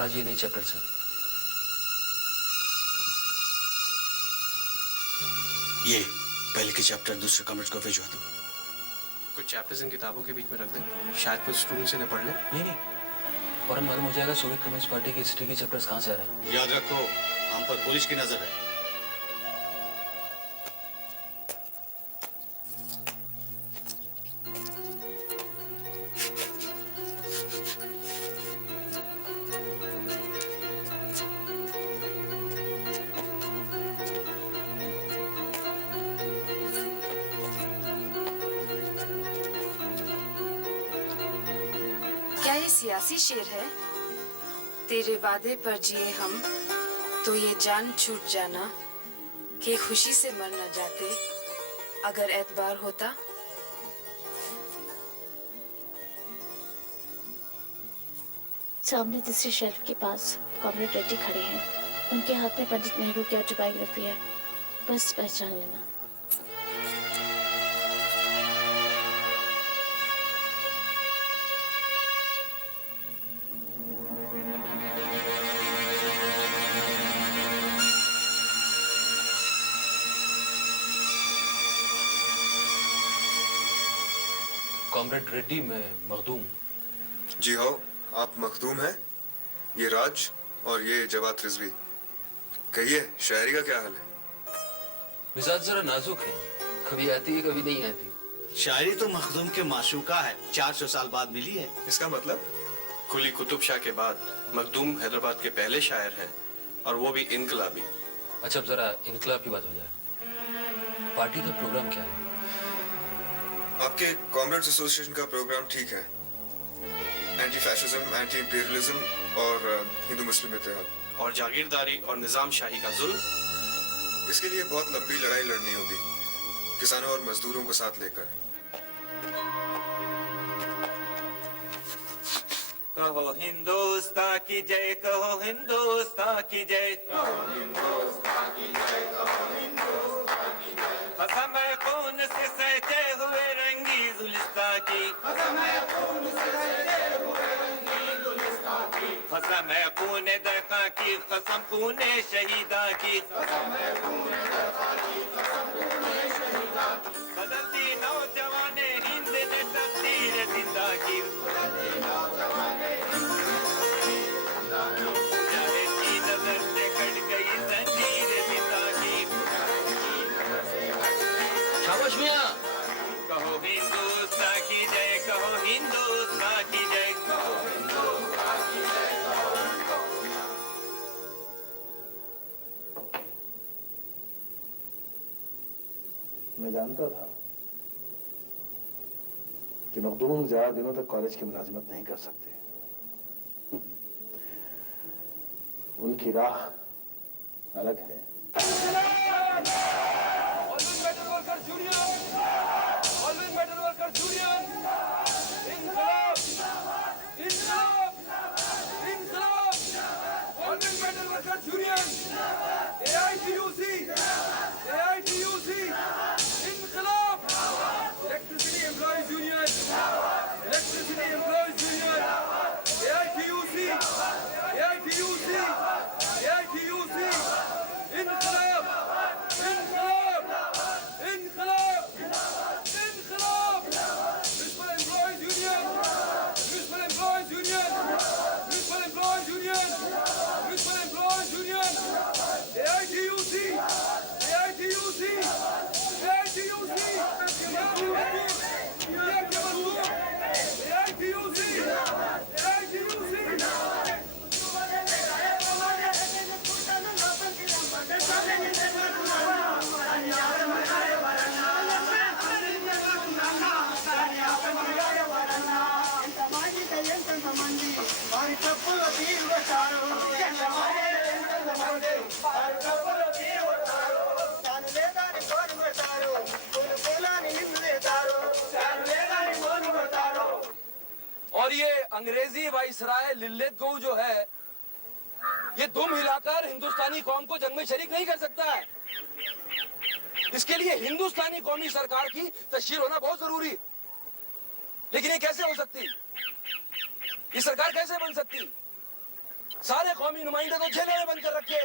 आज ये नई चैप्टर से। ये पहले के चैप्टर दूसरे कमेंट्स को भिजवा दो। कुछ चैप्टर्स इन किताबों के बीच में रख दें, शायद कुछ स्टूडेंट्स इन्हें पढ़ लें। नहीं, फौरन मालूम हो जाएगा सोवियत कम्युनिस्ट पार्टी की हिस्ट्री के चैप्टर्स कहाँ से आ रहे हैं। याद रखो, हम पर पुलिस की नजर है। क्या ये सियासी शेर है? तेरे वादे पर जिए हम तो ये जान छूट जाना कि खुशी से मर न जाते अगर एतबार होता। सामने तीसरे शेल्फ के पास कॉमरेड रेड्डी खड़े हैं। उनके हाथ में पंडित नेहरू की ऑटोबायोग्राफी है, बस पहचान लेना। कॉमरेड रेड्डी, मैं मखदूम। जी हाँ, आप मखदूम हैं। ये राज और ये जवाद रिजवी। कहिए, शायरी का क्या हाल है? मिजाज जरा नाजुक है, कभी आती है कभी नहीं आती। शायरी तो मखदूम के माशूका है, 400 साल बाद मिली है। इसका मतलब? कुली कुतुब शाह के बाद मखदूम हैदराबाद के पहले शायर हैं, और वो भी इनकलाबी। अच्छा, अब जरा इनकलाब की बात हो जाए। पार्टी का प्रोग्राम क्या है? आपके कॉमरेड्स एसोसिएशन का प्रोग्राम ठीक है। एंटी फैशिज्म, एंटी इंपीरियलिज्म और हिंदू मुस्लिम इत्तेहाद और जागीरदारी और निजाम शाही का जुल्म। इसके लिए बहुत लंबी लड़ाई लड़नी होगी, किसानों और मजदूरों को साथ लेकर। कहो हिंदुस्तान की जय, कहो हिंदुस्तान की जय, कहो हिंदुस्तान की जय, कहो हिंदुस्तान की जय। कसम है खून से सहते हुए रंगी गुलिस्तान की, कसम है खून से सहते हुए रंगी गुलिस्तान की। कसम है खून दरका की, कसम खून शहीदा की, कसम है खून दरका की, कसम खून शहीदा की। बदलती नौजवाने हिंद ने तकदीर जिंदा की, बदलती नौजवाने चाहे की नजर से कट गई जंजीर जिंदा की। शाबाश मियां। कहो हिंदुस्तान की जय, कहो हिंदुस्तान की जय, कहो हिंदुस्तान की जय, कहो हिंदुस्तान। मैं जानता था कि मखदूम ज्यादा दिनों तक कॉलेज की मुलाजिमत नहीं कर सकते। उनकी राह अलग है। और ये अंग्रेजी वाइसराय लिल्लित गो जो है, ये दुम हिलाकर हिंदुस्तानी कौम को जंग में शरीक नहीं कर सकता है। इसके लिए हिंदुस्तानी कौमी सरकार की तशकील होना बहुत जरूरी। लेकिन ये कैसे हो सकती? ये सरकार कैसे बन सकती? सारे कौमी नुमाइंदे तो जेलों में बंद कर रखे।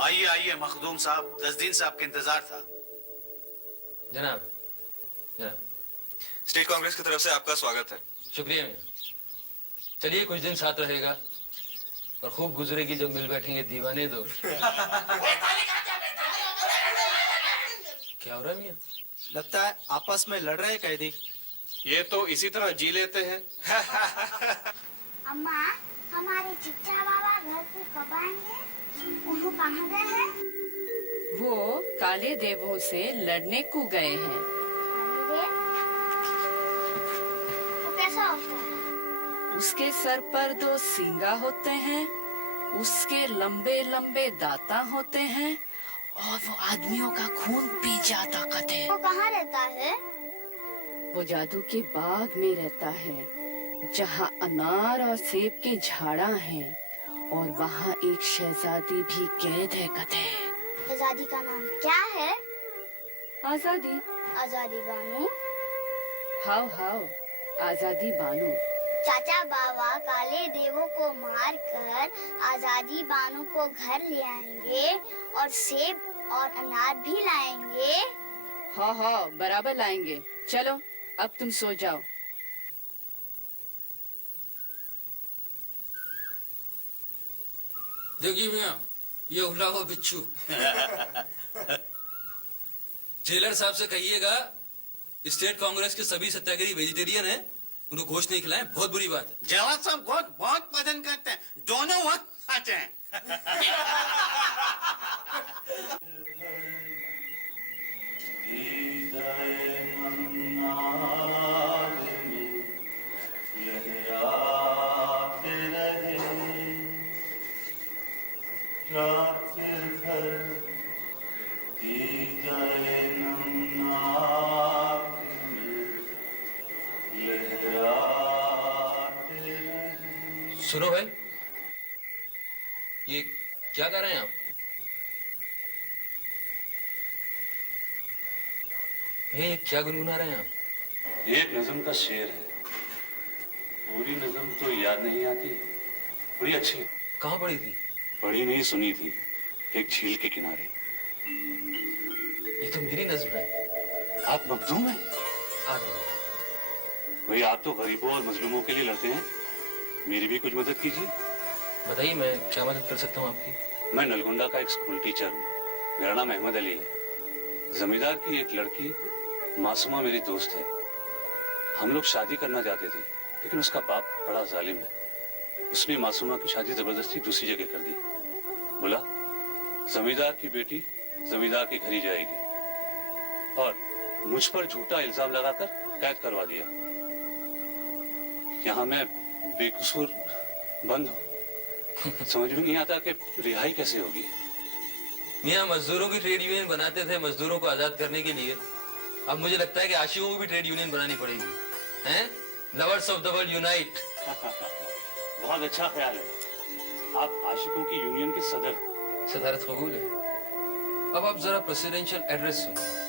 आइए आइए मखदूम साहब, 10 दिन से आपका इंतजार था। जनाब, जनाब, स्टेट कांग्रेस की तरफ से आपका स्वागत है। शुक्रिया मियां। चलिए कुछ दिन साथ रहेगा और खूब गुजरेगी जब मिल बैठेंगे दीवाने दो। क्या हो रहा है मियां? लगता है आपस में लड़ रहे कैदी। ये तो इसी तरह जी लेते हैं। अम्मा, हमारे चिच्चा बाबा घर पे कब आएंगे? उन्हों कहाँ गए हैं? वो काले देवों से लड़ने को गए हैं। अरे, वो कैसा होता है? उसके सर पर 2 सींगा होते हैं, उसके लंबे लंबे दांता होते हैं और वो आदमियों का खून पी जाता है। वो कहाँ रहता है? वो जादू के बाग में रहता है, जहाँ अनार और सेब के झाड़ा हैं और वहाँ एक शहजादी भी कैद है कथे। शहजादी का नाम क्या है? आजादी। आजादी बानू। हाउ हाउ, आजादी बानू। चाचा बाबा काले देवों को मार कर आजादी बानू को घर ले आएंगे और सेब और अनार भी लाएंगे। हाँ हाँ, बराबर लाएंगे। चलो अब तुम सो जाओ। देखिए मियां, ये उल्ला हुआ बिच्छू। जेलर साहब से कहिएगा स्टेट कांग्रेस के सभी सत्याग्रही वेजिटेरियन हैं, उनको गोश्त नहीं खिलाएं, बहुत बुरी बात है। जवाब साहब गोश्त बहुत पसंद करते हैं, दोनों वक्त खाते हैं। सुनो भाई, ये क्या कर रहे हैं आप? ये क्या गुनगुना रहे हैं आप? एक नज़म का शेर है, पूरी नज़म तो याद नहीं आती, बड़ी अच्छी। कहाँ पड़ी थी? पढ़ी नहीं, सुनी थी, एक झील के किनारे। ये तो मेरी नज़म है। आप मखदूम हैं? भाई आप तो गरीबों और मजलूमों के लिए लड़ते हैं, मेरी भी कुछ मदद कीजिए। बताइए, मैं क्या मदद कर सकता हूँ आपकी? मैं नलगोंडा का एक स्कूल टीचर हूँ, मेरा नाम अहमद अली है। जमींदार की एक लड़की मासूमा मेरी दोस्त है। हम लोग शादी करना चाहते थे, लेकिन उसका बाप बड़ा जालिम है। उसने मासूमा की शादी जबरदस्ती दूसरी जगह कर दी। बोला जमींदार की बेटी जमींदार के घर ही जाएगी, और मुझ पर झूठा इल्जाम लगाकर कैद करवा दिया। यहाँ मैं बेकसूर बंद हूँ। समझ में नहीं आता कि रिहाई कैसे होगी। मियाँ, मजदूरों की ट्रेड यूनियन बनाते थे मजदूरों को आजाद करने के लिए, अब मुझे लगता है कि आशिकों को भी ट्रेड यूनियन बनानी पड़ेगी। हैं? Lovers of the world unite. बहुत अच्छा ख्याल है। आप आशिकों की यूनियन के सदर। सदारत कबूल है। अब आप जरा प्रेसिडेंशियल एड्रेस सुनिए।